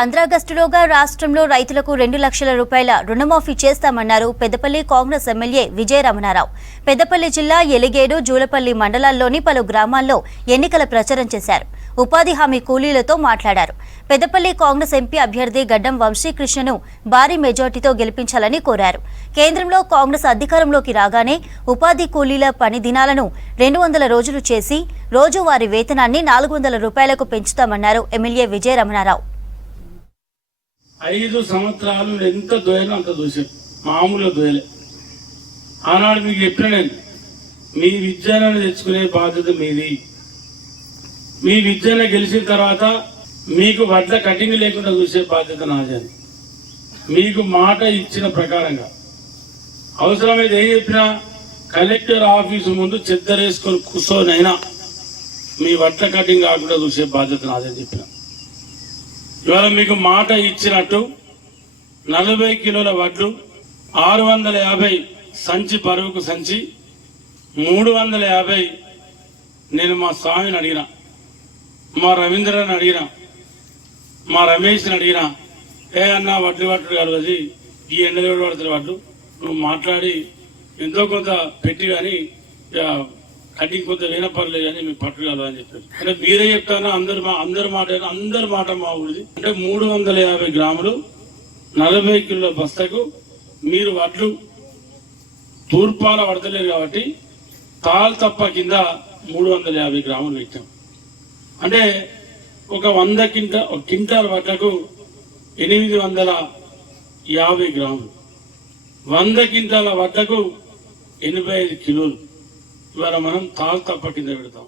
ఆగస్టులోగా రాష్ట్రంలో రైతులకు 2 లక్షల రూపాయల రుణమాఫీ చేస్తామన్నారు పెద్దపల్లి కాంగ్రెస్ ఎమ్మెల్యే విజయరమణారావు. పెద్దపల్లి జిల్లా ఎలిగేడు, జూలపల్లి మండలాల్లోని పలు గ్రామాల్లో ఎన్నికల ప్రచారం చేశారు. ఉపాధి హామీ కూలీలతో మాట్లాడారు. పెద్దపల్లి కాంగ్రెస్ ఎంపీ అభ్యర్థి గడ్డం వంశీకృష్ణను భారీ మెజార్టీతో గెలిపించాలని కోరారు. కేంద్రంలో కాంగ్రెస్ అధికారంలోకి రాగానే ఉపాధి కూలీల పని దినాలను 200 రోజులు చేసి రోజువారీ వేతనాన్ని 400 రూపాయలకు పెంచుతామన్నారు ఎమ్మెల్యే విజయరమణారావు. 5 సంవత్సరాలు ఎంత దోయలో అంత దోశారు, మామూలుగా దోయలే. ఆనాడు మీకు చెప్పిన నేను, మీ విద్యను తెచ్చుకునే బాధ్యత మీది. మీ విద్యను గెలిచిన తర్వాత మీకు వడ్ల కటింగ్ లేకుండా చూసే బాధ్యత నాది. మీకు మాట ఇచ్చిన ప్రకారంగా అవసరమైతే ఏం చెప్పినా కలెక్టర్ ఆఫీసు ముందు చెద్దరేసుకొని కూర్చోనైనా మీ వడ్ల కటింగ్ కాకుండా చూసే బాధ్యత నాదని చెప్పిన. ఇవాళ మీకు మాట ఇచ్చినట్టు 40 కిలోల వడ్లు, 650 సంచి బరువుకు సంచి, 350 నేను మా స్వామిని అడిగిన, మా రవీంద్రని అడిగిన, మా రమేష్ని అడిగిన. ఏ అన్న వడ్లు కలవది, ఈ ఎండలు పడుతున్న వడ్లు నువ్వు మాట్లాడి ఎంతో కొంత పెట్టి కానీ కటింగ్ కొంత వినపర్లేదు అని మీకు పట్టుకోవాలి అని చెప్పారు. అంటే మీరే చెప్తాను, అందరి మాట మా ఊరిది. అంటే 350 గ్రాములు 40 కిలోల బస్తకు మీరు వడ్లు తూర్పాల పడతలేరు కాబట్టి తాల్ తప్ప కింద 350 గ్రాములు పెట్టాం. అంటే ఒక 100 క్వింటాల్ వడ్లకు 850 గ్రాములు, 100 క్వింటాల వడ్లకు 85 కిలోలు ఇవాళ మనం తాల్ తప్ప కింద పెడతాం.